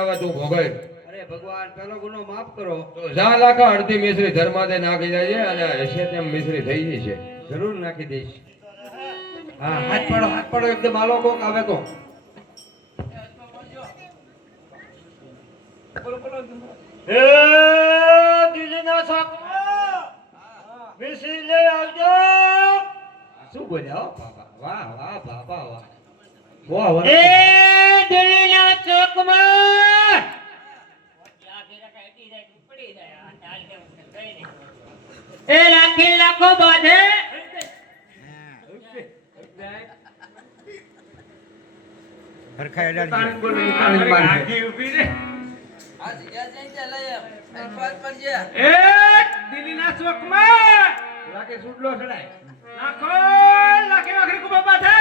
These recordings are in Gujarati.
આવે તું ભોગય. અરે ભગવાન પેલો ગુનો માફ કરો. તો જા લાખા અડધી મિશ્રી ધર્માદે નાખી જાય અને હશે તેમ મિશ્રી થઈ જશે. જરૂર નાખી દઈશ. હા હાથ પાડો એકદમ આલો કોક આવે તો. એ દિલના સાકમાં મિશ્રી લઈ આવજો. શું બોલ્યા હો બાબા? વાહ વાહ બાબા વાહ. વાહ વાહ. એ દિલના ચોકમાં એ રાખી લાખો બાંધે. એ દિલના ચોકમાં લાગે સુડલો ચડાય. લાખો લાખે વાખરી કુબા બાંધે.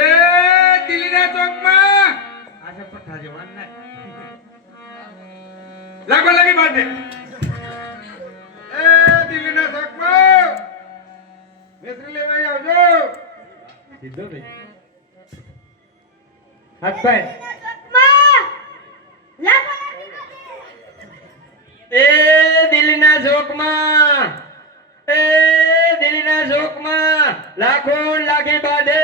એ દિલ્હીના ચોકમાં આશે પઠા જવાન ના લાગવા લાગી બાંધે. એ દિલ્હીના ચોકમાં મિશ્રી લેવા આવજો. સીધો નહીં હાથ પાય. એ દિલના ઝોકમાં એ દિલના ઝોકમાં લાખો લાખી બાંધે.